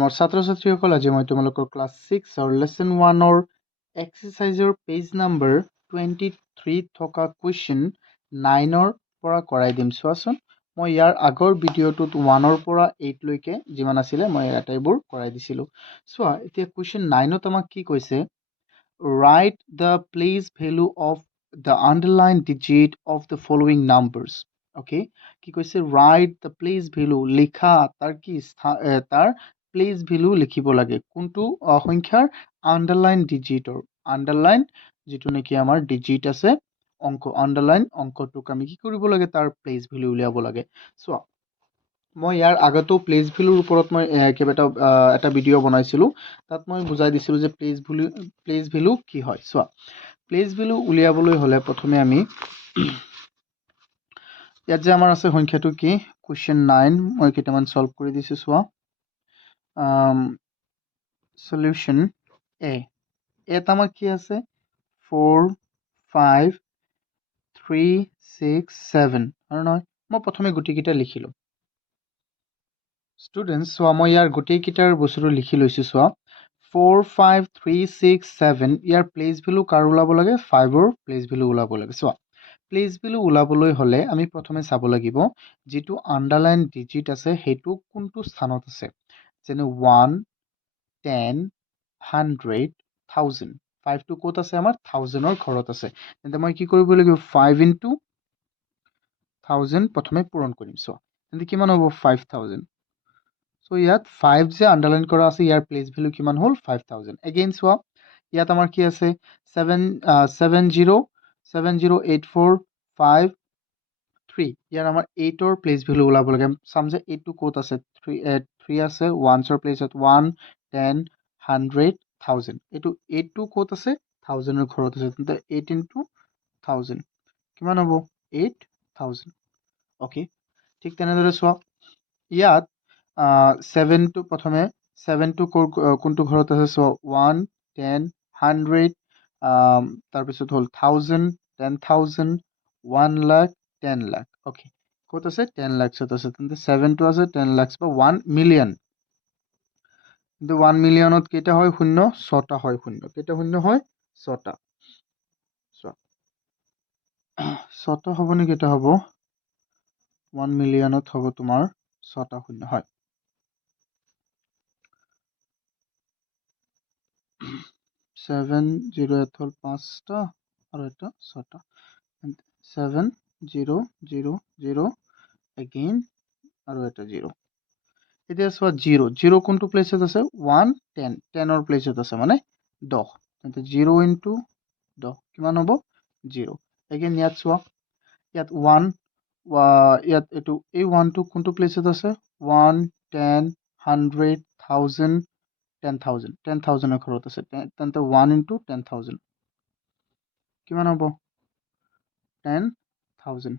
মোৰ ছাত্ৰ ছাত্ৰীসকল, আজি মই তোমালোকৰ ক্লাছ 6 or lesson 1 or এক্সাৰচাইজৰ পেজ নাম্বাৰ 23 থকা কুৱেশ্যন 9 পৰা কৰাই দিম। চোৱাচোন, মই ইয়াৰ আগৰ ভিডিঅ'টোত 1 পৰা 8 লৈকে যিমান আছিলে মই আটাইবোৰ কৰাই দিছিলোঁ। চোৱা, এতিয়া কুৱেশ্যন 9ত আমাক কি কৈছে, write the place value of the underlined digit of the following numbers. Okay, কি কৈছে, write the place value, লিখা তাৰ কি তাৰ place value লিখিব লাগে কোনটো সংখ্যাৰ আন্ডাৰলাইন ডিজিটৰ, আন্ডাৰলাইন যিটো নেকি আমাৰ ডিজিট আছে অংক, আন্ডাৰলাইন অংকটোক আমি কি কৰিব লাগে, তাৰ প্লেচ ভেলু উলিয়াব লাগে। চোৱা, মই ইয়াৰ আগতো প্লেচ ভেলুৰ ওপৰত মই এটা ভিডিঅ' বনাইছিলোঁ, তাত মই বুজাই দিছিলোঁ যে প্লেচ ভেলু কি হয়। চোৱা, প্লেচ ভেলু উলিয়াবলৈ হ'লে প্ৰথমে আমি ইয়াত যে আমাৰ আছে সংখ্যাটো কি, কুৱেশ্যন 9 মই কেইটামান ছল্ভ কৰি দিছোঁ। চোৱা, সলিউশ্যন এত আমাৰ কি আছে, 4 5 3 6 7, আৰু নহয়, মই প্ৰথমে গোটেইকেইটা লিখিলোঁ। ষ্টুডেণ্টছ চোৱা, মই ইয়াৰ গোটেইকেইটাৰ বস্তুটো লিখি লৈছোঁ। চোৱা, 4 5 3 6 7 ইয়াৰ প্লেচ ভেলু কাৰ ওলাব লাগে, 5ৰ প্লেচ ভেলু ওলাব লাগে। চোৱা, প্লেচ ভেলু ওলাবলৈ হ'লে আমি প্ৰথমে চাব লাগিব যিটো আন্ডাৰলাইন ডিজিট আছে সেইটো কোনটো স্থানত আছে, যেনে 1 10 100 1000, 5টো ক'ত আছে, আমাৰ 1000ৰ ঘৰত আছে। তেন্তে মই কি কৰিব লাগিব, 5 into 1000 প্ৰথমে পূৰণ কৰিম। চোৱা, তেন্তে কিমান হ'ব, 5000। চ' ইয়াত 5 যে আন্ডাৰলাইন কৰা আছে, ইয়াৰ প্লেচ ভেলু কিমান হ'ল, 5000। এগেইন চোৱা, ইয়াত আমাৰ কি আছে, 708453, ইয়াৰ আমাৰ 8ৰ প্লেচ ভেলু ওলাব লাগে। চাম যে 8টো ক'ত আছে, 3 আছে, 1ৰ প্লেচত 1 10 100 1000, এইটো 8টো ক'ত আছে, 1000ৰ ঘৰত আছে। তেন্তে 8 into 1000 কিমান হ'ব, 8000। অ'কে, ঠিক তেনেদৰে চোৱা, ইয়াত 7টো প্ৰথমে 7টো কোনটো ঘৰত আছে, চোৱা 1 10 100, তাৰপিছত হ'ল 1000 10000 1 লাখ 10 লাখ। অ'কে, ক'ত আছে, 10 লাখত আছে। তেন্তে 7টো আছে 10 লাখ বা 1 মিলিয়ন। কিন্তু 1 মিলিয়নত কেইটা হয়, শূন্য, 6টা হয় শূন্য। কেইটা শূন্য হয়, 6টা। চোৱা, 6টা হ'ব নে কেইটা হ'ব, 1 মিলিয়নত হ'ব তোমাৰ 6টা শূন্য, হয়। 70 হ'ল 5টা আৰু এটা 6টা, 7000 এগেইন আৰু এটা 0। এতিয়া চোৱা, 0 কোনটো প্লেচত আছে, 1 10 10ৰ প্লেচত আছে, মানে 10। তেন্তে 0 into 10 কিমান হ'ব, 0। এগেইন ইয়াত চোৱা, ইয়াত 1, ইয়াত এইটো এই 1টো কোনটো প্লেচত আছে, 1 10 100 1000 10000 10000ৰ ঘৰত আছে। তেন্তে 1 into 10000 কিমান হ'ব, 10000।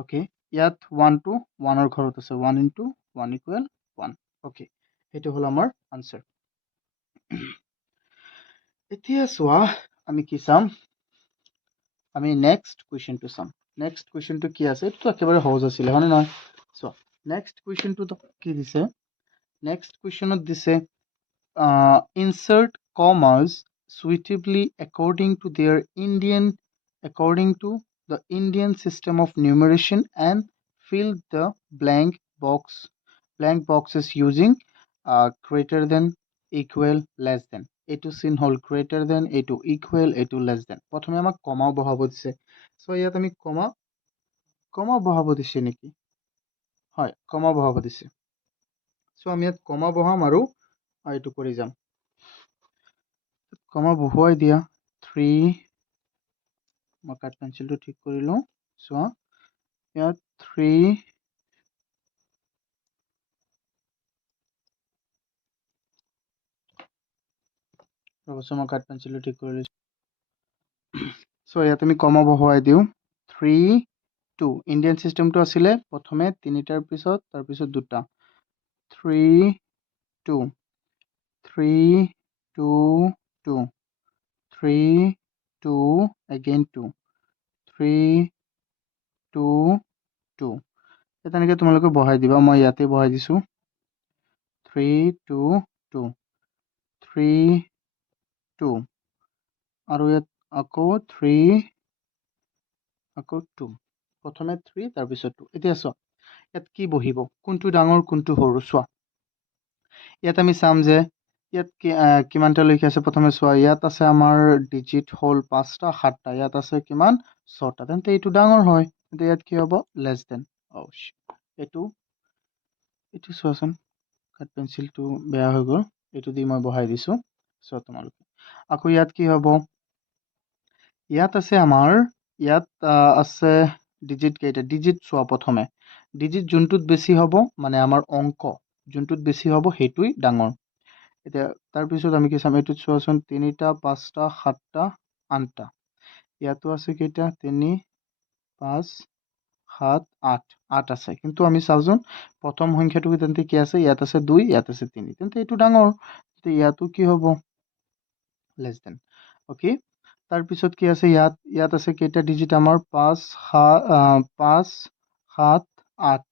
অ'কে, ইয়াত 1টো 1ৰ ঘৰত আছে, 1 into 1 equal 1। অ'কে, সেইটো হ'ল আমাৰ আনচাৰ। এতিয়া চোৱা, আমি কি চাম, আমি নেক্সট কুৱেশ্যনটো চাম। নেক্সট কুৱেশ্যনটো কি আছে, এইটোতো একেবাৰে সহজ আছিলে, হয়নে নহয়। চোৱা, নেক্সট কুৱেশ্যনটো কি দিছে, নেক্সট কুৱেশ্যনত দিছে insert commas suitably according to the Indian system of numeration and fill the blank boxes using greater than, equal, less than। এইটো চিন হ'ল greater than, এইটো equal, এইটো less than। প্ৰথমে আমাক কমা বহাব দিছে। চ' ইয়াত আমি কমা বহাব দিছে নেকি, হয়, কমা বহাব দিছে। চ' আমি ইয়াত কমা বহাম আৰু এইটো কৰি যাম, কমা বহুৱাই দিয়া। 3, মই কাঠ পেঞ্চিলটো ঠিক কৰি লওঁ। চোৱা, ইয়াত 3 ৰবচোন, মই কাঠ পেঞ্চিলটো ঠিক কৰি লৈছোঁ। চ' ইয়াত আমি কমা বহুৱাই দিওঁ। 3 2, ইণ্ডিয়ান চিষ্টেমটো আছিলে প্ৰথমে 3টাৰ পিছত, তাৰপিছত 2টা, 3 2 3 2 2 3 2 again 2 3 2 2। তেনেকৈ তোমালোকে বহাই দিবা, মই ইয়াতে বহাই দিছোঁ 3 2 2 3 2 আৰু ইয়াত আকৌ 3 আকৌ 2 প্ৰথমে 3 তাৰপিছত 2 এতিয়া চোৱা ইয়াত কি বহিব কোনটো ডাঙৰ কোনটো সৰু চোৱা ইয়াত আমি চাম যে ইয়াত কিমানটা লিখি আছে প্ৰথমে চোৱা ইয়াত আছে আমাৰ ডিজিট হ'ল 5টা 7টা ইয়াত আছে কিমান 6টা তেন্তে এইটো ডাঙৰ হয় তেন্তে ইয়াত কি হ'ব লেছ দেন এইটো চোৱাচোন কাট পেঞ্চিলটো বেয়া হৈ গ'ল এইটো দি মই বহাই দিছোঁ চোৱা তোমালোকে আকৌ ইয়াত কি হ'ব ইয়াত আছে আমাৰ ইয়াত আছে ডিজিট কেইটা ডিজিট চোৱা প্ৰথমে ডিজিট যোনটোত বেছি হ'ব মানে আমাৰ অংক যোনটোত বেছি হ'ব সেইটোই ডাঙৰ এতিয়া তাৰপিছত আমি কি চাম এইটোত চোৱাচোন 3টা 5টা 7টা 8টা ইয়াতো আছে কেইটা 3 5 7 8 8 আছে কিন্তু আমি চাওঁচোন প্ৰথম সংখ্যাটো তেন্তে কি আছে ইয়াত আছে 2 ইয়াত আছে 3 তেন্তে এইটো ডাঙৰ তেতিয়া ইয়াতো কি হ'ব লেছ দেন ওকে তাৰপিছত কি আছে ইয়াত আছে কেইটা ডিজিট আমাৰ 5 7 8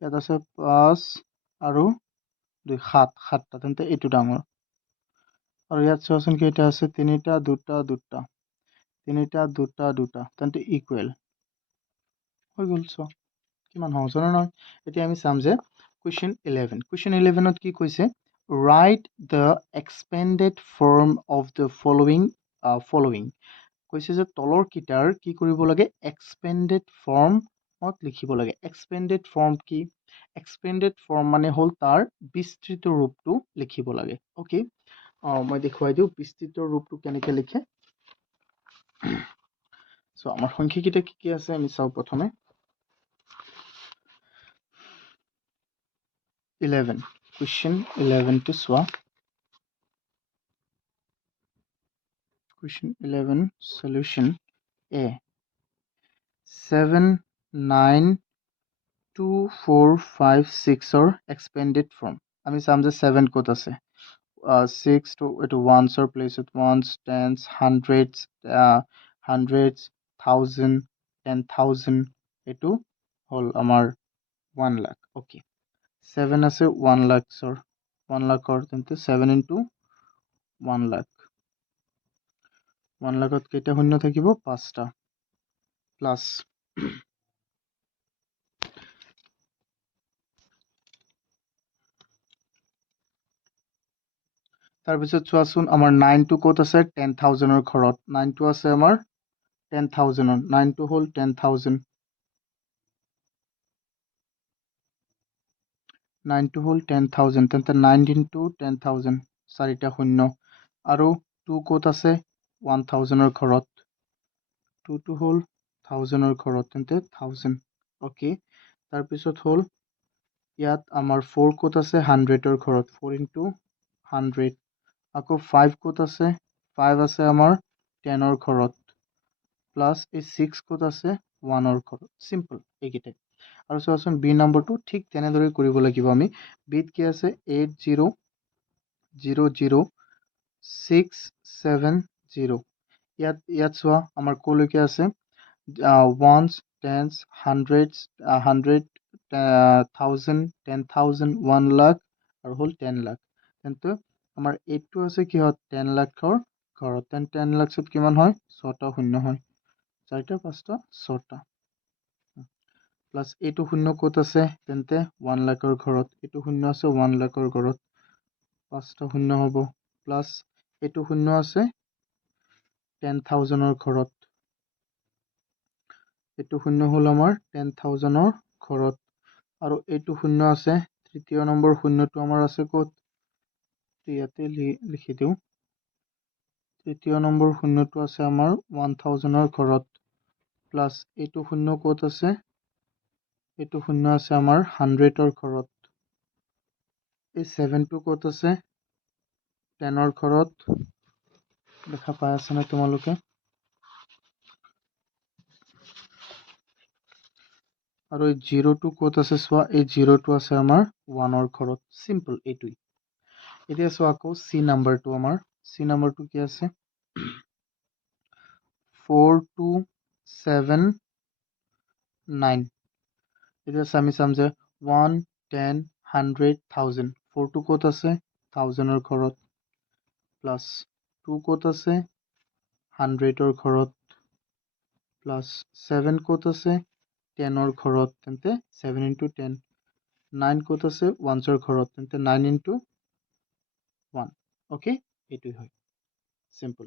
ইয়াত আছে 5 আৰু 2 7টা তেন্তে এইটো ডাঙৰ আৰু ইয়াত চোৱাচোন কেইটা আছে 3টা 2টা 2টা 3টা 2টা 2টা তেন্তে ইকুৱেল হৈ গ'ল চোৱা কিমান সহজ নহয় এতিয়া আমি চাম যে কুৱেশ্যন 11ত কি কৈছে write the expanded form of the following কৈছে যে তলৰ কিটাৰ কি কৰিব লাগে এক্সপেন্ডেড ফৰ্মত লিখিব লাগে এক্সপেন্ডেড ফৰ্ম কি এক্সপেন্ডেড ফৰ্ম মানে হ'ল তাৰ বিস্তৃত ৰূপটো লিখিব লাগে ওকে মই দেখুৱাই দিওঁ বিস্তৃত ৰূপটো কেনেকৈ লিখে সো আমাৰ সংখ্যাকেইটা কি আছে আমি চাওঁ প্ৰথমে 11 question 11 to চোৱা question 11 solution A 7 9 2 4 5 6 or expanded form আমি চাম যে 7 ক'ত আছে 6 to এইটো ones place it ones tens hundreds hundreds thousand 10,000 এইটো হ'ল আমাৰ 1 lakh okay 7 আছে 1 lakhৰ 1 lakhৰ তেন্তে 7 into 1 lakh 1 lakhত কেইটা শূন্য থাকিব 5টা প্লাছ তাৰপিছত চোৱাচোন আমাৰ 9টো ক'ত আছে 10,000ৰ ঘৰত 9টো আছে আমাৰ 10,000ৰ 9টো হ'ল 10,000 9টো হ'ল 10,000 তেন্তে 9 into 10,000 চাৰিটা শূন্য আৰু 2 ক'ত আছে 1,000ৰ ঘৰত 2টো হ'ল 1,000ৰ ঘৰত তেন্তে 1,000 ওকে তাৰপিছত হ'ল ইয়াত আমাৰ 4 ক'ত আছে 100ৰ ঘৰত 4 into 100 আকৌ 5 ক'ত আছে 5 আছে আমাৰ 10ৰ ঘৰত প্লাছ এই 6 ক'ত আছে 1ৰ ঘৰত চিম্পল এইকেইটাই আৰু চোৱাচোন বি নম্বৰটো ঠিক তেনেদৰে কৰিব লাগিব আমি বিত কি আছে 800067 ইয়াত চোৱা আমাৰ ক'লৈকে আছে ones tens hundreds 100 thousand 10,000 1 lakh আৰু হ'ল 10 lakh তেন্তে আমাৰ 8টো আছে কিহত 10 লাখৰ ঘৰত 10 লাখত কিমান হয় 6টা শূন্য হয় 4টা 5টা 6টা প্লাছ এইটো শূন্য ক'ত আছে তেন্তে 1 লাখৰ ঘৰত এইটো শূন্য আছে 1 লাখৰ ঘৰত 5টা শূন্য হ'ব প্লাছ এইটো শূন্য আছে 10,000ৰ ঘৰত এইটো শূন্য হ'ল আমাৰ 10,000ৰ ঘৰত আৰু এইটো শূন্য আছে তৃতীয় নম্বৰ শূন্যটো আমাৰ আছে ক'ত ইয়াতে লিখি দিওঁ তৃতীয় নম্বৰ শূন্যটো আছে আমাৰ 1,000ৰ ঘৰত প্লাছ এইটো শূন্য ক'ত আছে এইটো শূন্য আছে আমাৰ 100ৰ ঘৰত এই 7টো ক'ত আছে 10ৰ ঘৰত দেখা পাই আছেনে তোমালোকে আৰু এই 0টো ক'ত আছে চোৱা এই 0টো আছে আমাৰ 1ৰ ঘৰত চিম্পল এইটোই এতিয়া চোৱা আকৌ চি নাম্বাৰটো আমাৰ চি নাম্বাৰটো কি আছে 4279 এতিয়া আমি চাম যে 1 10 100 1000 4 টো ক'ত আছে 1000 ৰ ঘৰত প্লাছ 2 ক'ত আছে 100 ৰ ঘৰত প্লাছ 7 ক'ত আছে 10 ৰ ঘৰত তেন্তে 7 * 10 9 ক'ত আছে 1s ৰ ঘৰত তেন্তে 9 * 1 ওকে এইটোই হয় সিম্পল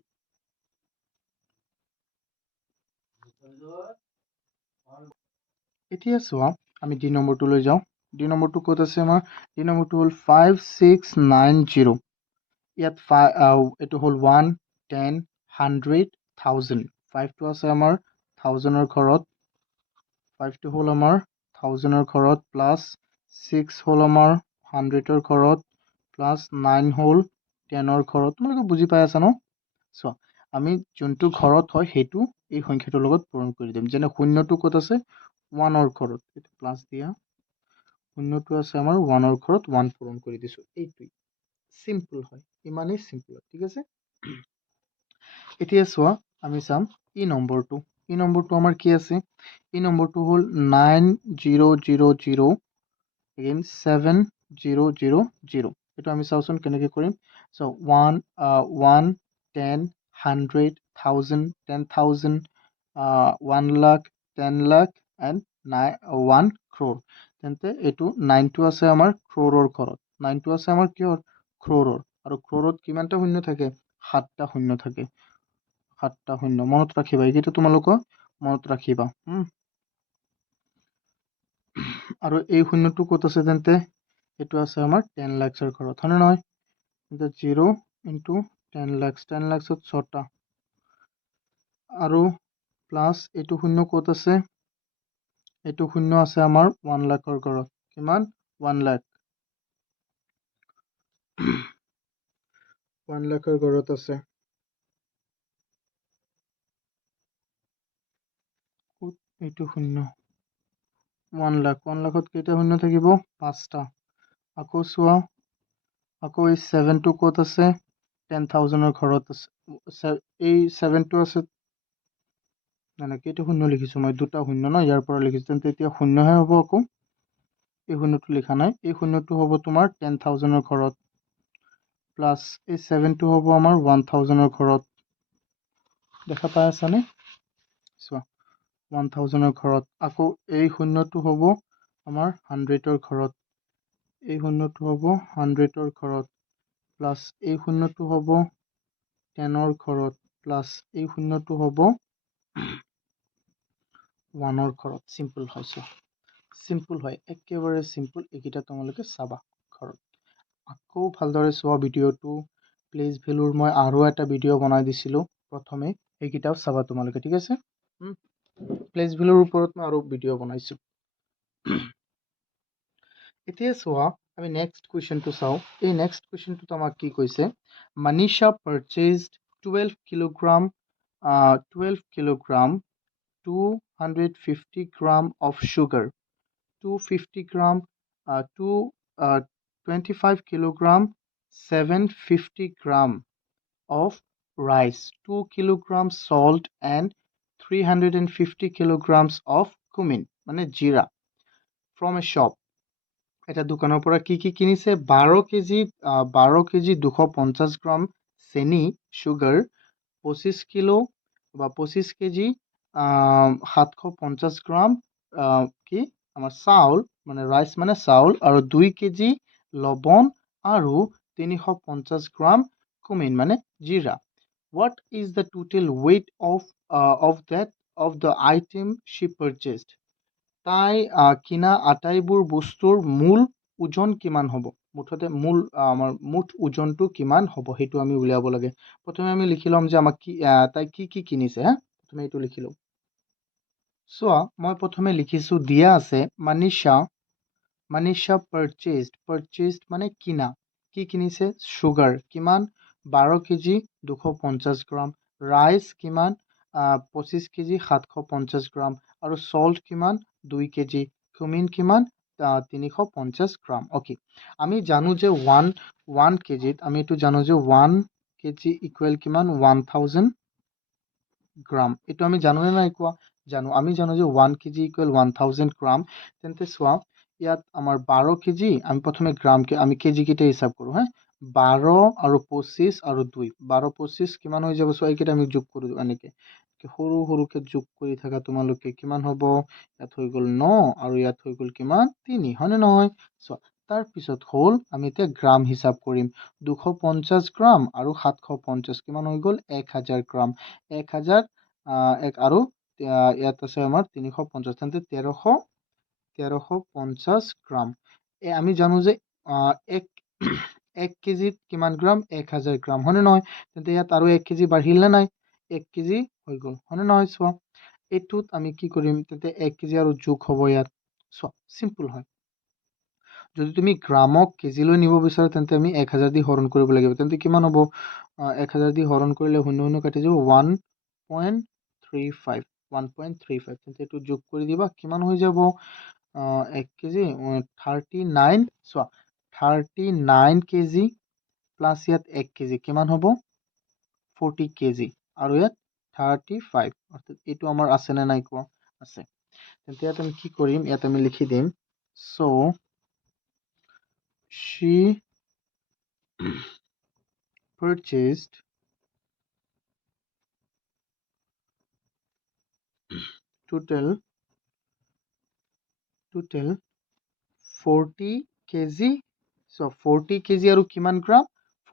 এতিয়া চোৱা আমি ডি নম্বৰটো লৈ যাওঁ ডি নম্বৰটো ক'ত আছে আমাৰ ডি নম্বৰটো হ'ল 5690 ইয়াত এইটো হ'ল 1 10 100 1000 5টো আছে আমাৰ 1000 ৰ ঘৰত 5টো হ'ল আমাৰ 1000 ৰ ঘৰত প্লাছ 6 হ'ল আমাৰ 100 ৰ ঘৰত প্লাছ 9 হ'ল 10 ৰ ঘৰত তোমালোকে বুজি পাই আছা ন চোৱা আমি যোনটো ঘৰত হয় সেইটো এই সংখ্যাটোৰ লগত পূৰণ কৰি দিম যেনে শূন্যটো ক'ত আছে 1 ৰ ঘৰত এটা প্লাছ দিয়া শূন্যটো আছে আমাৰ 1 ৰ ঘৰত 1 পূৰণ কৰি দিছো এইটোই সিম্পল হয় ইমানেই সিম্পল ঠিক আছে এতিয়া চোৱা আমি চাম ই নম্বৰটো আমাৰ কি আছে ই নম্বৰটো হ'ল 9000 again 7000 এটা আমি চাওচোন কেনেকৈ কৰিম so 1 1 10 100 1000 10000 1 lakh 10 lakh and 1 crore তেন্তে এইটো 9টো আছে আমাৰ ক্ৰৰৰ ঘৰত 9টো আছে আমাৰ কিহৰ ক্ৰৰৰ আৰু ক্ৰৰত কিমানটা শূন্য থাকে 7টা শূন্য থাকে 7টা শূন্য মনত ৰাখিবা এইটো তোমালোকৰ মনত ৰাখিবা আৰু এই শূন্যটো ক'ত আছে তেন্তে এইটো আছে আমাৰ 10 lakhsৰ ঘৰত হয়নে নহয় তেন্তে 0 * 10 lakhs 10 lakhsত 6টা আৰু প্লাছ এইটো শূন্য ক'ত আছে এইটো শূন্য আছে আমাৰ 1 lakhৰ ঘৰত কিমান 1 lakh 1 lakhৰ ঘৰত আছে এইটো শূন্য 1 lakhত কেইটা শূন্য থাকিব 5টা আকৌ চোৱা আকৌ এই 7টো ক'ত আছে 10000 ৰ ঘৰত আছে এই 7টো আছে মানে কেইটা শূন্য লিখিছো মই দুটা শূন্য ন ইয়াৰ পৰা লিখিছো তেন্তে এতিয়া শূন্যহে হ'ব আকৌ এই শূন্যটো লিখা নাই এই শূন্যটো হ'ব তোমাৰ 10000 ৰ ঘৰত প্লাছ এই 7টো হ'ব আমাৰ 1000 ৰ ঘৰত দেখা পাই আছানে চোৱা 1000 ৰ ঘৰত আকৌ এই শূন্যটো হ'ব আমাৰ 100 ৰ ঘৰত এই শূন্যটো হ'ব 100 ৰ ঘৰত প্লাছ এই শূন্যটো হ'ব 10 ৰ ঘৰত প্লাছ এই শূন্যটো হ'ব 1 ৰ ঘৰত সিম্পল হয় সিম্পল হয় একেবাৰে সিম্পল এইকেইটা তোমালোকে চাবা ঘৰত আকৌ ভালদৰে চোৱা ভিডিঅ'টো প্লেচ ভেলুৰ মই আৰু এটা ভিডিঅ' বনাই দিছিলোঁ প্ৰথমে এইকেইটাও চাবা তোমালোকে ঠিক আছে প্লেচ ভেলুৰ ওপৰত মই আৰু ভিডিঅ' বনাইছোঁ এতিয়া চোৱা আমি নেক্সট কুৱেশ্যনটো চাওঁ এই নেক্সট কুৱেশ্যনটোত আমাক কি কৈছে Manisha purchased 12 kilogram 250 gram of sugar 250 gram 25 kilogram 750 gram of rice 2 kilogram salt and 350 kilograms of cumin মানে জিৰা from a shop এটা দোকানৰ পৰা কি কিনিছে 12 কেজি 250 গ্ৰাম চেনি সুগাৰ 25 কিলো বা 25 কেজি 750 গ্ৰাম কি আমাৰ চাউল মানে ৰাইচ মানে চাউল আৰু 2 কেজি লৱণ আৰু 350 গ্ৰাম কুমিন মানে জিৰা what is the total weight of the item she purchased তাই কিনা আটাইবোৰ বস্তুৰ মূল ওজন কিমান হ'ব মুঠতে মূল আমাৰ মুঠ ওজনটো কিমান হ'ব সেইটো আমি উলিয়াব লাগে প্ৰথমে আমি লিখি ল'ম যে আমাক কি তাই কি কিনিছে হা প্ৰথমে এইটো লিখি লওঁ চোৱা মই প্ৰথমে লিখিছোঁ দিয়া আছে Manisha purchased মানে কিনা কি কিনিছে সুগাৰ কিমান 12 কেজি 250 গ্ৰাম ৰাইচ কিমান 25 কেজি 750 গ্ৰাম আৰু সল্ট কিমান 2 কেজি কুমিন কিমান 350 গ্ৰাম ওকে আমি জানো যে 1 কেজিত আমি এইটো জানো যে 1 কেজি ইকুৱেল কিমান 1000 গ্ৰাম এইটো আমি জানো নে নাই কোৱা জানো আমি জানো যে 1 কেজি ইকুৱেল 1000 গ্ৰাম তেন্তে চোৱা ইয়াত আমাৰ 12 কেজি আমি প্ৰথমে গ্ৰামকে আমি কেজি কেইটা হিচাপ কৰোঁ হা 12 আৰু 25 আৰু 2 12 25 কিমান হৈ যাব চোৱা এইকেইটা আমি যোগ কৰোঁ এনেকে সৰু সৰুকে যোগ কৰি থাকা তোমালোকে কিমান হ'ব ইয়াত হৈ গ'ল 9 আৰু ইয়াত হৈ গ'ল কিমান 3 হয়নে নহয় চোৱা তাৰপিছত হ'ল আমি এতিয়া গ্ৰাম হিচাপ কৰিম 250 গ্ৰাম আৰু 750 কিমান হৈ গ'ল 1000 গ্ৰাম 1000 আৰু ইয়াত আছে আমাৰ 350 তেন্তে 1350 গ্ৰাম আমি জানো যে এক এক কেজিত কিমান গ্ৰাম 1000 গ্ৰাম হয়নে নহয় তেন্তে ইয়াত আৰু 1 কেজি বাঢ়িল নে নাই 1 কেজি হৈ গ'ল হয়নে নহয় চোৱা এইটোত আমি কি কৰিম তেন্তে 1 কেজি আৰু যোগ হ'ব ইয়াত চোৱা চিম্পল হয় যদি তুমি গ্ৰামক কেজিলৈ নিব বিচাৰা তেন্তে আমি 1000 দি হৰণ কৰিব লাগিব তেন্তে কিমান হ'ব 1000 দি হৰণ কৰিলে 0 কাটি যাব 1.35 তেন্তে এইটো যোগ কৰি দিবা কিমান হৈ যাব 1 কেজি 39 চোৱা 39 কেজি প্লাস ইয়াত 1 কেজি কিমান হ'ব 40 কেজি আৰু ইয়াত 35 অৰ্থাৎ এইটো আমাৰ আছে নে নাই কোৱা আছে তেন্তে ইয়াত আমি কি কৰিম ইয়াত আমি লিখি দিম so she purchased total 40 KG so 40 KG আৰু কিমান গ্ৰাম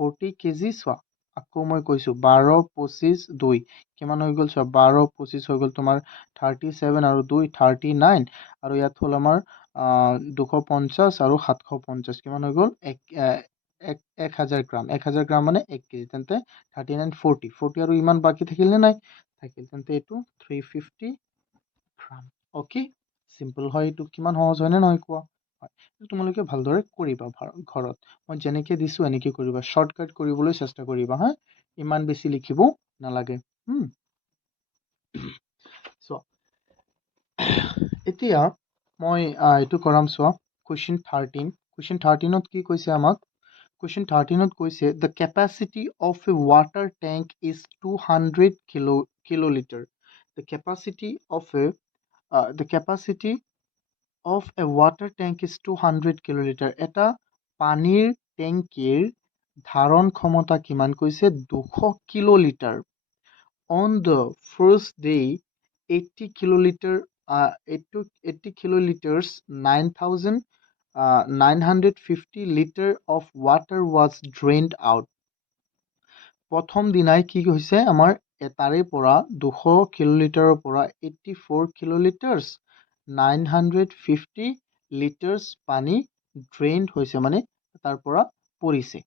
40 কেজি চোৱা আকৌ মই কৈছো 12 25 2 কিমান হৈ গ'ল চোৱা 12 25 হৈ গ'ল তোমাৰ 37 আৰু 2 39 আৰু ইয়াত হ'ল আমাৰ 250 আৰু 750 কিমান হৈ গ'ল 1000 গ্ৰাম 1000 গ্ৰাম মানে 1 কেজি তেন্তে 39 40 আৰু ইমান বাকী থাকিল নে নাই থাকিল তেন্তে এইটো 350 গ্ৰাম ওকে সিম্পল হয় এইটো কিমান সহজ হয় নে নহয় কোৱা হয় তোমালোকে ভালদৰে কৰিবা ঘৰত মই যেনেকৈ দিছো এনেকৈ কৰিবা শৰ্টকাট কৰিবলৈ চেষ্টা কৰিবা হা ইমান বেছি লিখিব নালাগে চোৱা এতিয়া মই এইটো কৰাম চোৱা কুৱেশ্যন 13ত কি কৈছে আমাক Question 13 কৈছে the capacity of a water tank is 200 kiloliter. The capacity of a water tank is 200 kiloliter. এটা পানীৰ টেংকিৰ ধাৰণ ক্ষমতা কিমান কৈছে 200 kilolitre. On the first day 80 kiloliters 950 liter of water was drained out. প্ৰথম দিনাই কি হৈছে আমাৰ তাৰে পৰা 200 কিলোলিটাৰৰ পৰা 84 কিলোলিটাৰ্স 950 লিটাৰ্স পানী ড্ৰেইনড হৈছে মানে তাৰ পৰা পৰিছে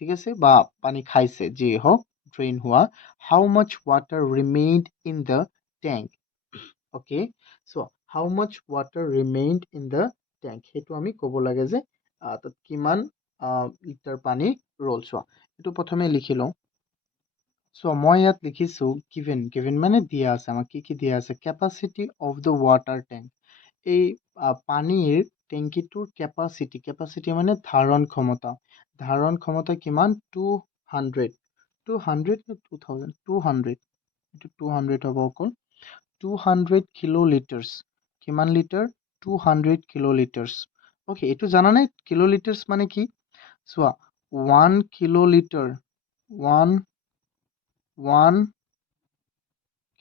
ঠিক আছে বা পানী খাইছে যি হওক ড্ৰেইন হোৱা how much water remained in the tank okay so how much water remained in the tank সেইটো আমি ক'ব লাগে যে তাত কিমান লিটাৰ পানী ৰ'ল চোৱা এইটো প্ৰথমে লিখি লওঁ So মই ইয়াত লিখিছো given মানে দিয়া আছে আমাক কি দিয়া আছে capacity of the water tank এই পানীৰ টেংকিটোৰ capacity মানে ধাৰণ ক্ষমতা কিমান 200 নে 2000 200 এইটো 200 হ'ব অকল 200 কিলোলিটাৰ্স কিমান লিটাৰ 200 কিলোলিটাৰ্স ওকে এইটো জানা নাই কিলোলিটাৰ্স মানে কি চোৱা 1 কিলোলিটাৰ 1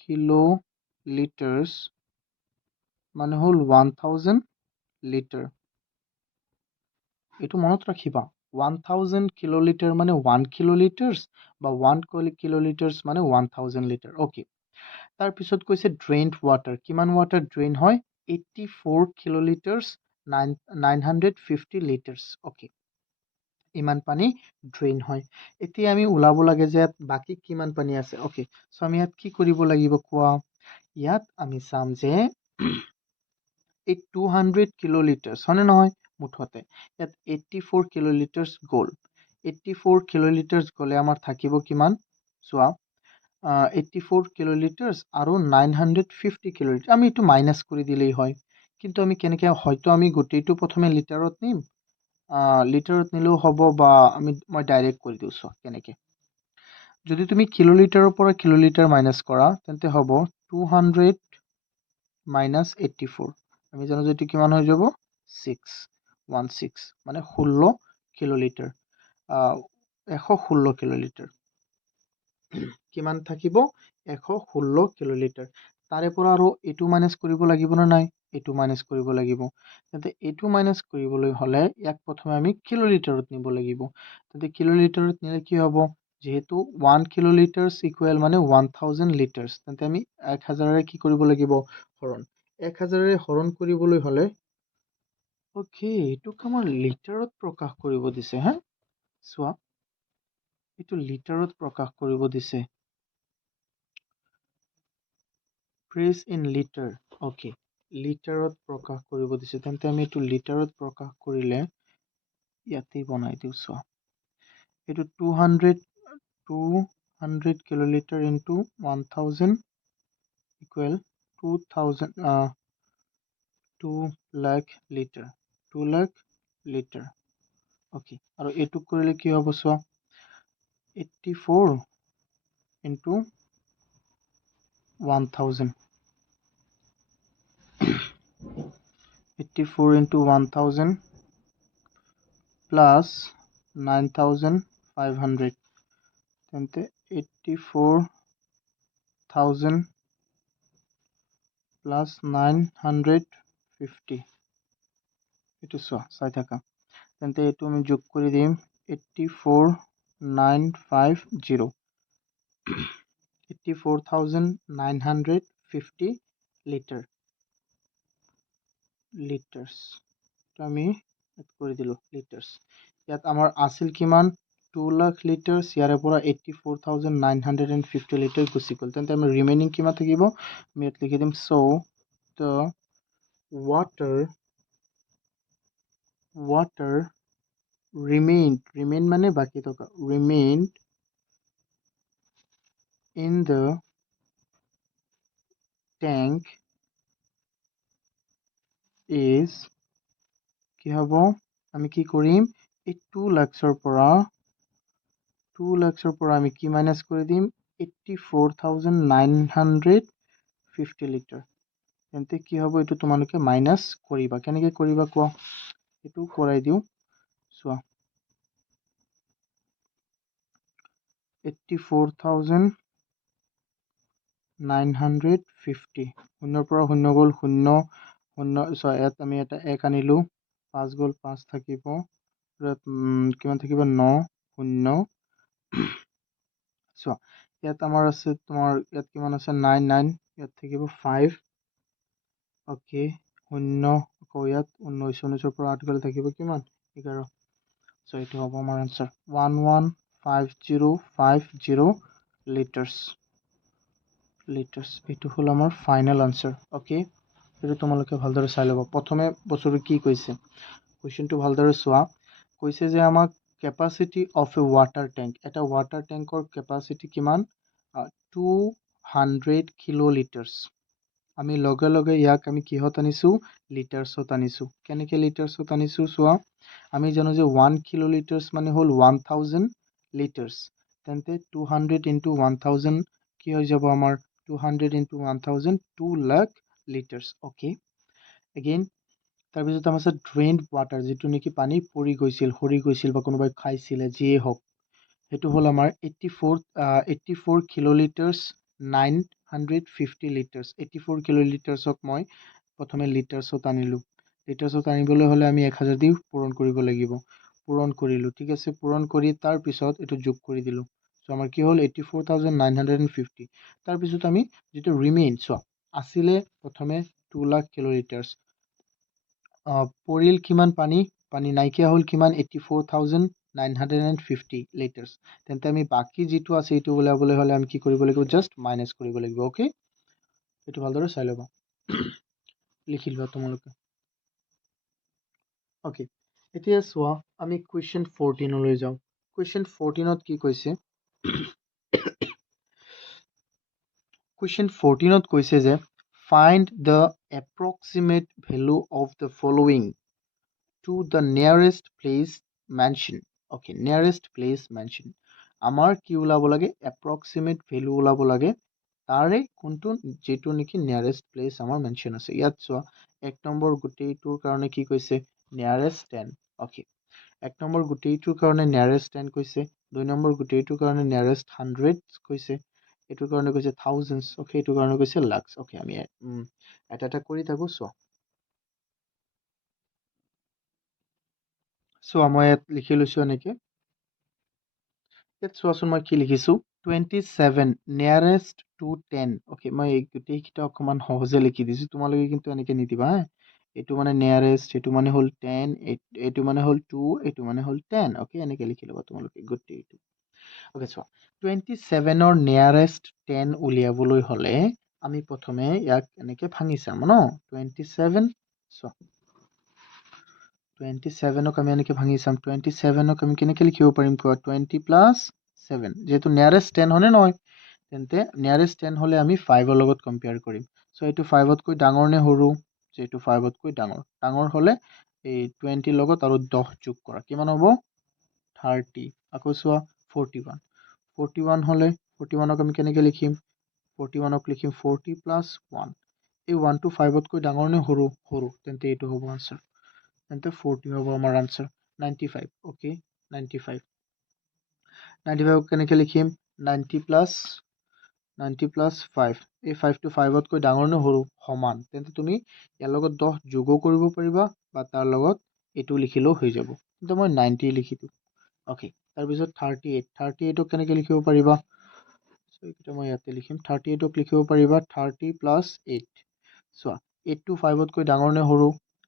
kiloliters মানে হল 1000 লিটাৰ এইটো মনত ৰাখিবা 1000 kiloliter মানে 1 kiloliters বা 1 kiloliters মানে 1000 লিটাৰ ওকে তাৰ পিছত কৈছে drained water কিমান water drain হয় 84 kiloliters 950 liters ওকে ইমান পানী ড্ৰেইন হয় এতিয়া আমি উলাব লাগে যে বাকি কিমান পানী আছে ওকে সো আমি ইয়াত কি কৰিব লাগিব কোৱা ইয়াত আমি চাম যে এই 200 কিলোলিটাৰ হয়নে নহয় মুঠতে ইয়াত 84 কিলোলিটাৰ গ'ল 84 কিলোলিটাৰ গ'লে আমাৰ থাকিব কিমান চোৱা 84 কিলোলিটাৰ আৰু 950 কিলোলিটাৰ আমি এইটো মাইনাস কৰি দিলেই হয় কিন্তু আমি কেনেকৈ হয়তো আমি গোটেইটো প্ৰথমে লিটাৰত নিম লিটাৰত নিলেও হ'ব বা মই ডাইৰেক্ট কৰি দিওঁ চোৱা কেনেকৈ যদি তুমি কিলোলিটাৰৰ পৰা কিলোলিটাৰ মাইনাস কৰা তেন্তে হ'ব 200 minus 84 আমি জানো যে এটি কিমান হৈ যাব মানে 16 কিলোলিটাৰ 116 কিলোলিটাৰ কিমান থাকিব 116 কিলোলিটাৰ তাৰে পৰা আৰু এইটো মাইনাছ কৰিব লাগিব নে নাই এইটো মাইনাছ কৰিব লাগিব তেন্তে এইটো মাইনাছ কৰিবলৈ হ'লে ইয়াক প্ৰথমে আমি কিলোলিটাৰত নিব লাগিব তেন্তে কিলোলিটাৰত নিলে কি হ'ব যেহেতু 1 কিলোলিটাৰ ইকুৱেল মানে 1000 লিটাৰ্ছ তেন্তে আমি 1000ৰে কি কৰিব লাগিব হৰণ 1000ৰে হৰণ কৰিবলৈ হ'লে ওকে এইটোক আমাৰ লিটাৰত প্ৰকাশ কৰিব দিছে হা চোৱা এইটো লিটাৰত প্ৰকাশ কৰিব দিছে প্ৰেছ ইন লিটাৰ ওকে লিটাৰত প্ৰকাশ কৰিব দিছে তেন্তে আমি এইটো লিটাৰত প্ৰকাশ কৰিলে ইয়াতেই বনাই দিওঁ চোৱা এইটো 200 kilolitre into 1000 equal 2 lakh litre 2 lakh litre okay আৰু এইটো কৰিলে কি হ'ব চোৱা 84 ইনটু 1000 84 into 1000 plus 9500 তেন্তে 84,000 plus 950 এইটো চোৱা চাই থাকা তেন্তে এইটো আমি যোগ কৰি দিম 84950 84,950 লিটাৰ লিটাৰ্ছ আমি কৰি দিলোঁ লিটাৰ্ছ ইয়াত আমাৰ আছিল কিমান 2 লাখ লিটাৰ্ছ ইয়াৰে পৰা 84,950 লিটাৰ গুচি গ'ল তেন্তে আমি ৰিমেইনিং কিমান থাকিব আমি ইয়াত লিখি দিম so the water remained মানে বাকি থকা remained in the tank is কি হ'ব আমি কি কৰিম এই 2 লাখৰ পৰা আমি কি মাইনাছ কৰি দিম 84,950 লিটাৰ তেন্তে কি হ'ব এইটো তোমালোকে মাইনাছ কৰিবা কেনেকৈ কৰিবা কোৱা এইটো কৰাই দিওঁ চোৱা 84,950 শূন্যৰ পৰা শূন্য গ'ল শূন্য শূন্য ইয়াত আমি এটা 1 আনিলোঁ 5 গ'ল 5 থাকিব কিমান থাকিব 9 শূন্য চোৱা ইয়াত আমাৰ আছে তোমাৰ ইয়াত কিমান আছে 9 9 ইয়াত থাকিব 5 ওকে শূন্য আকৌ ইয়াত 19 19ৰ পৰা 8 গ'লে থাকিব কিমান 11 সো এইটো হ'ব আমাৰ আনসাৰ 115050 লিটাৰ্ছ এইটো হ'ল আমাৰ ফাইনেল আনসাৰ ওকে এইটো তোমালোকে ভালদৰে চাই ল'ব প্ৰথমে বস্তুটো কি কৈছে কোৱেশ্চনটো ভালদৰে চোৱা কৈছে যে আমাক capacity of a water tank এটা water tankৰ capacity কিমান 200 kiloliters আমি লগে লগে ইয়াক আমি কিহত আনিছো লিটাৰ্ছত আনিছো কেনেকৈ লিটাৰ্ছত আনিছো চোৱা আমি জানো যে 1 kiloliters মানে হ'ল 1000 লিটাৰ্ছ তেন্তে 200 into 1000 কি হৈ যাব আমাৰ 200 into 1000 2 lakh litres okay again তাৰপিছত আমাৰ আছে ড্ৰেইনড ৱাটাৰ যিটো নেকি পানী পৰি গৈছিল সৰি গৈছিল বা কোনোবাই খাইছিলে যিয়ে হওক সেইটো হ'ল আমাৰ 84 কিলোলিটাৰ্ছ 950 লিটাৰ্ছ 84 কিলোলিটাৰ্ছক মই প্ৰথমে লিটাৰ্ছত আনিলোঁ লিটাৰ্ছত আনিবলৈ হ'লে আমি 1000 দি পূৰণ কৰিব লাগিব পূৰণ কৰিলোঁ ঠিক আছে পূৰণ কৰি তাৰপিছত এইটো যোগ কৰি দিলোঁ চ' আমাৰ কি হ'ল 84,950 তাৰপিছত আমি যিটো ৰিমেইন চোৱা আছিলে প্ৰথমে 2 লাখ কিলোলিটাৰ্ছ পৰিল কিমান পানী নাইকিয়া হ'ল কিমান 84,950 লিটাৰ্ছ তেন্তে আমি বাকি যিটো আছে এইটো ওলাবলৈ হ'লে আমি কি কৰিব লাগিব জাষ্ট মাইনাছ কৰিব লাগিব ওকে এইটো ভালদৰে চাই ল'বা লিখি লোৱা তোমালোকে ওকে এতিয়া চোৱা আমি কুৱেশ্যন 14 লৈ যাওঁ কুৱেশ্যন 14ত কি কৈছে কুৱেশ্যন 14ত কৈছে যে find the approximate value of the following to the nearest place mentioned okay nearest place mentioned আমাৰ কি ওলাব লাগে approximate value ওলাব লাগে তাৰে কোনটো যেটো নেকি নিয়াৰেষ্ট প্লেস আমাৰ মেনশন আছে ইয়াত চোৱা 1 নম্বৰ গুটেইটোৰ কাৰণে কি কৈছে নিয়াৰেষ্ট 10 ওকে 1 নম্বৰ গুটেইটোৰ কাৰণে নিয়াৰেষ্ট 10 কৈছে 2 নম্বৰ গুটেইটোৰ কাৰণে নিয়াৰেষ্ট 100 কৈছে এটোৰ কাৰণে কৈছে থাউজেন্ডস ওকে এটোৰ কাৰণে কৈছে লাখস ওকে আমি এটা কৰি থাকো চোৱা মই ইয়াত লিখি লৈছো এনেকে ইয়াত চোৱাচোন মই কি লিখিছো 27 নিয়াৰেষ্ট টু 10 ওকে মই এই গোটেইকিটা অকমান সহজে লিখি দিছো তোমালোকে কিন্তু এনেকে নিদিবা এটো মানে নিয়াৰেষ্ট এটো মানে হল 10 এটো মানে হল 2 এটো মানে হল 10 ওকে এনেকে লিখি লবা তোমালোকে গোটেইটো ওকে চোৱা 27 ৰ নিয়াৰেষ্ট 10 উলিয়াবলৈ হলে আমি প্ৰথমে ইয়াক এনেকে ভাঙি চাম ন 27 চোৱা 27 ক আমি এনেকে ভাঙি চাম 27 ক আমি কেনেকে লিখিব পাৰিম কোৱা 20 প্লাস 7 যেহেতু নিয়াৰেষ্ট 10 হনে নহয় তেন্তে নিয়াৰেষ্ট 10 হলে আমি 5 ৰ লগত কম্পেয়াৰ কৰিম সো এটো 5 তকৈ ডাঙৰ নে সৰু যেটো 5 তকৈ ডাঙৰ হলে এই 20 লগত আৰু 10 যোগ কৰা কিমান হ'ব 30 আকৌ চোৱা 41 হলে 41 ক আমি কেনেকে লিখিম 41 ক লিখিম 40 প্লাস 1 এই 1 টো 5 তকৈ ডাঙৰ নে সৰু তেন্তে এটো হ'ব আনসাৰ তেন্তে 40 হ'ব আমাৰ আনসাৰ 95 ওকে 95 কেনেকে লিখিম 90 প্লাস 5 এই 5 টো 5 তকৈ ডাঙৰ নে সৰু সমান তেন্তে তুমি ইয়াৰ লগত 10 যোগ কৰিব পাৰিবা বা তাৰ লগত এটো লিখিলেও হৈ যাব কিন্তু মই 90 লিখিছো ওকে তাৰ পিছত 38 ক কেনেকে লিখিব পাৰিবা সো এটা মই ইয়াতে লিখিম 38 ক লিখিব পাৰিবা 30 প্লাস 8 চোৱা 8 টো 5 তকৈ ডাঙৰ নে সৰু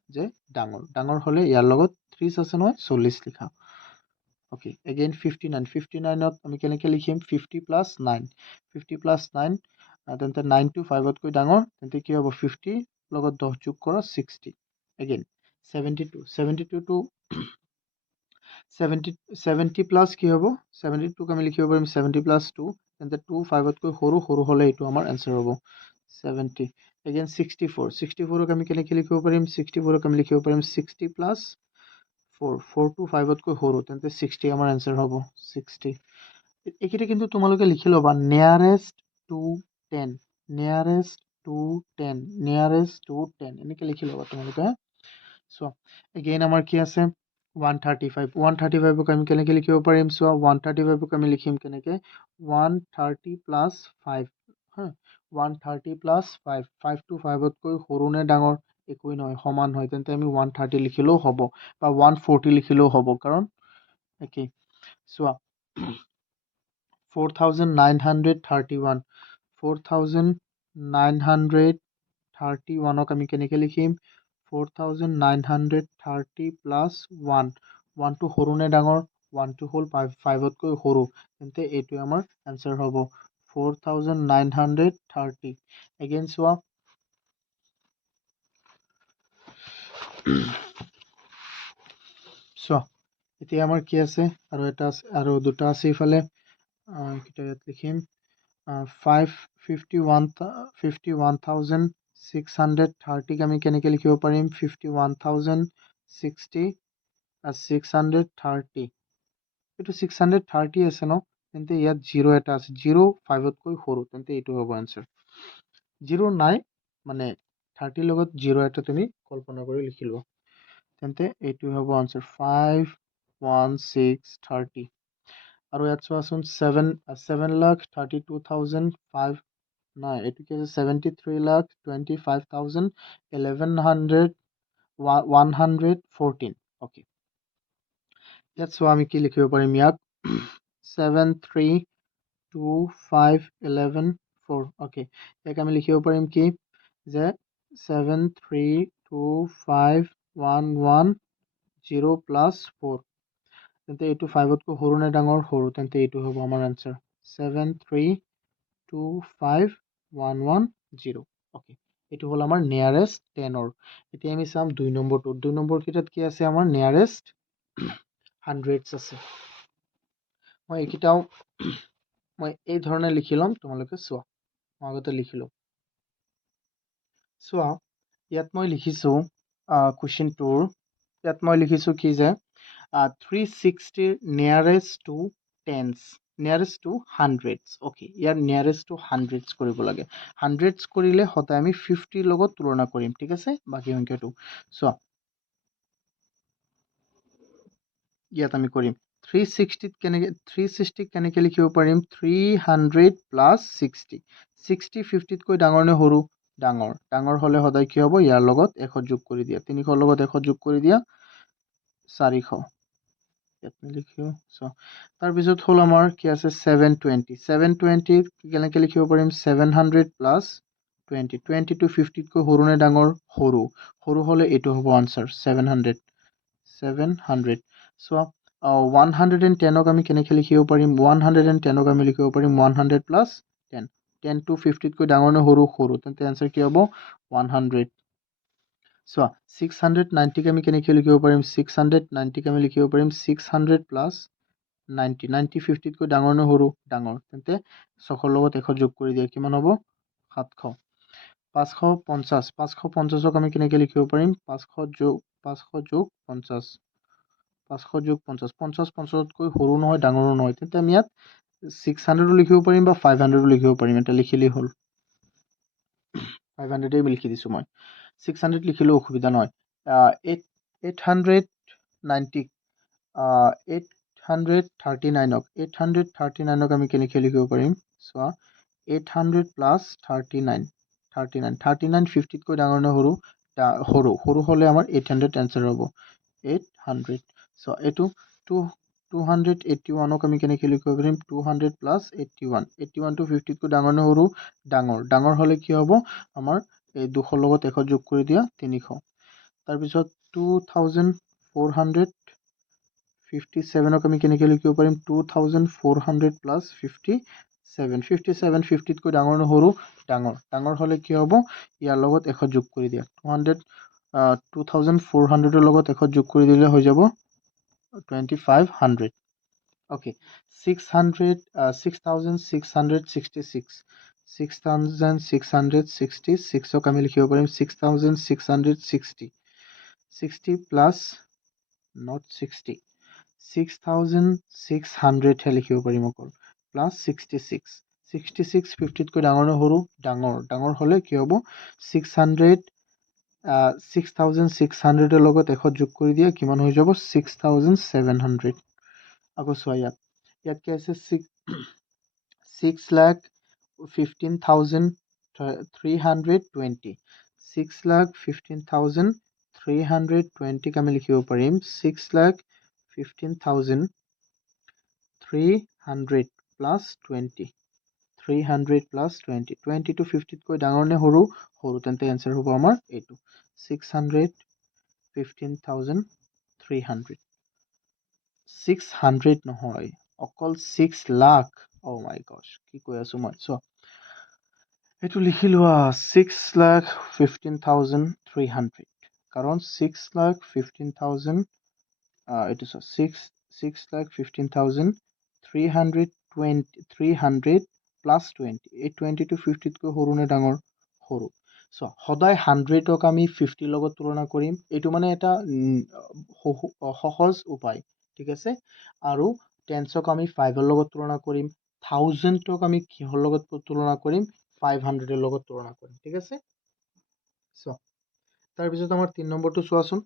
যে ডাঙৰ হলে ইয়াৰ লগত 30 আছে নহয় 40 লিখা ওকে এগেইন 59 ত আমি কেনেকে লিখিম 50 প্লাস 9 তেন্তে 9 টো 5 তকৈ ডাঙৰ তেন্তে কি হ'ব 50 লগত 10 যোগ কৰা 60 এগেইন 72 টো 70 প্লাস কি হ'ব 72 ক আমি লিখিব পাৰিম 70 প্লাস 2 তেন্তে 2 5 তকৈ সৰু হলে এটো আমাৰ আনসাৰ হ'ব 70 এগেইন 64 ক আমি কেনেকে লিখিব পাৰিম 64 ক আমি লিখিব পাৰিম 60 প্লাস 4 টো 5 তকৈ সৰু তেন্তে 60 আমাৰ আনসাৰ হ'ব 60 একিটা কিন্তু তোমালোকে লিখি লবা নিয়াৰেষ্ট টু 10 এনেকে লিখি লবা তোমালোকে সো এগেইন আমাৰ কি আছে 135 ক আমি কেনেকে লিখিব পাৰিম সো 135 ক আমি লিখিম কেনেকে 130 প্লাস 5 130 প্লাস 5 টো 5 তকৈ সৰু নে ডাঙৰ একোই নহয় সমান হয় তেন্তে আমি 130 লিখিলেও হ'ব বা 140 লিখিলেও হ'ব কাৰণ একে চোৱা 4931 4931 ক আমি কেনেকে লিখিম 4930 প্লাস 1 1 টো সৰু নে ডাঙৰ 1 টো হল 5 তকৈ সৰু তেন্তে এটো আমাৰ আনসাৰ হ'ব 4930 এগেইন চোৱা এতিয়া আমাৰ কি আছে আৰু দুটা আছে ইফালে কিটা ইয়াত লিখিম 51,630 ক আমি কেনেকে লিখিব পাৰিম 51,630 এটো 630 আছে ন তেন্তে ইয়াত 0 এটা আছে 0 5 তকৈ সৰু তেন্তে এটো হ'ব আনসাৰ 0 নাই মানে 30 লগত 0 এটা তুমি কল্পনা কৰি লিখি লোৱা তেন্তে এটো হ'ব আনসাৰ 51630 আৰু ইয়াত চোৱাচোন 7,32,005 নাই এটো কি আছে 73,25,1114 ওকে ইয়াত চোৱা আমি কি লিখিব পাৰিম ইয়াক 7325114 ওকে ইয়াক আমি লিখিব পাৰিম কি যে 7325110 প্লাস 4 তেন্তে এটো 5 তকৈ সৰু নে ডাঙৰ সৰু তেন্তে এটো হ'ব আমাৰ আনসাৰ 7325110 ওকে এটো হল আমাৰ নিয়াৰেষ্ট 10 ৰ এতিয়া আমি চাম 2 নম্বৰ কিটাত কি আছে আমাৰ নিয়াৰেষ্ট 100s আছে মই একিটাও মই এই ধৰণে লিখি লম তোমালোকে চোৱা মই আগতে লিখিলো চোৱা ইয়াত মই লিখিছো কোৱেশ্চন 2 ইয়াত মই লিখিছো কি যে 360 nearest to tens nearest to hundreds okay ইয়াৰ নিয়াৰেষ্ট টু হাণ্ড্ৰেডছ কৰিব লাগে হাণ্ড্ৰেডছ কৰিলে সদায় আমি 50 লগত তুলনা কৰিম ঠিক আছে বাকী সংখ্যাটো চোৱা ইয়াত আমি কৰিম 360 কেনেকৈ লিখিব পাৰিম 300 প্লাছ 60 60 50তকৈ ডাঙৰ নে সৰু ডাঙৰ হ'লে সদায় কি হ'ব ইয়াৰ লগত 100 যোগ কৰি দিয়া 300 লগত 100 যোগ কৰি দিয়া 400 ইয়াত লিখিও চ তাৰপিছত হ'ল আমাৰ কি আছে 720 কেনেকৈ লিখিব পাৰিম 700 প্লাছ 20 20 to 50তকৈ সৰু নে ডাঙৰ সৰু হ'লে এইটো হ'ব আনচাৰ 700 চোৱা 110ক আমি কেনেকৈ লিখিব পাৰিম 110ক আমি লিখিব পাৰিম 100 প্লাছ 10 10 to 50তকৈ ডাঙৰ নে সৰু তেন্তে আনচাৰ কি হ'ব 100 চোৱা 690ক আমি কেনেকৈ লিখিব পাৰিম 690ক আমি লিখিব পাৰিম 600 প্লাছ 90 90 50তকৈ ডাঙৰ নে সৰু ডাঙৰ তেন্তে 600 লগত 100 যোগ কৰি দিয়া কিমান হ'ব 700 550ক আমি কেনেকৈ লিখিব পাৰিম 500 যোগ 50 500 যোগ 50 50তকৈ সৰু নহয় ডাঙৰো নহয় তেন্তে আমি ইয়াত 600ও লিখিব পাৰিম বা 500ও লিখিব পাৰিম এটা লিখিলেই হ'ল 500 লিখি দিছোঁ মই 600 লিখিলেও অসুবিধা নহয় 839ক আমি কেনেকৈ লিখিব পাৰিম চোৱা 800 প্লাছ 39 50তকৈ ডাঙৰ নে সৰু হ'লে আমাৰ 800 এনচাৰ হ'ব 800 চ' এইটো 281ক আমি কেনেকৈ লিখিব পাৰিম 200 প্লাছ 81 to 50তকৈ ডাঙৰ নে সৰু ডাঙৰ হ'লে কি হ'ব আমাৰ এই 200 লগত 100 যোগ কৰি দিয়া 300 তাৰপিছত 2457ক আমি কেনেকৈ লিখিব পাৰিম 2400 প্লাছ 57 50তকৈ ডাঙৰ নে সৰু ডাঙৰ হ'লে কি হ'ব ইয়াৰ লগত 100 যোগ কৰি দিয়া 2400ৰ লগত 100 যোগ কৰি দিলে হৈ যাব 2500 অ'কে 6666ক আমি লিখিব পাৰিম 6660 60 প্লাছ not 60 6600হে লিখিব পাৰিম অকল প্লাছ 66 50তকৈ ডাঙৰ নে সৰু ডাঙৰ হ'লে কি হ'ব 6600ৰ লগত 100 যোগ কৰি দিয়া কিমান হৈ যাব 6700 আকৌ চোৱা ইয়াত কি আছে 6,15,320 6,15,320ক আমি লিখিব পাৰিম 6,15,300 প্লাছ 20 300 প্লাছ 20 to 50তকৈ ডাঙৰ নে সৰু তেন্তে এনচাৰ হ'ব আমাৰ এইটো 615,300 600 নহয় অকল 6 লাখ অ' মাই গছ কি কৈ আছোঁ মই চোৱা এইটো লিখি লোৱা 6,15,300 কাৰণ 6,15,000 এইটো চোৱা 6,15,300 প্লাছ 20 এই 20 to 50তকৈ সৰু নে ডাঙৰ সৰু চ' সদায় 100ক আমি 50 লগত তুলনা কৰিম এইটো মানে এটা সহজ উপায় ঠিক আছে আৰু 10ক আমি 5ৰ লগত তুলনা কৰিম 1000ক আমি কিহৰ লগত তুলনা কৰিম 500ৰ লগত তুলনা কৰিম ঠিক আছে চ' তাৰপিছত আমাৰ 3 নম্বৰটো চোৱাচোন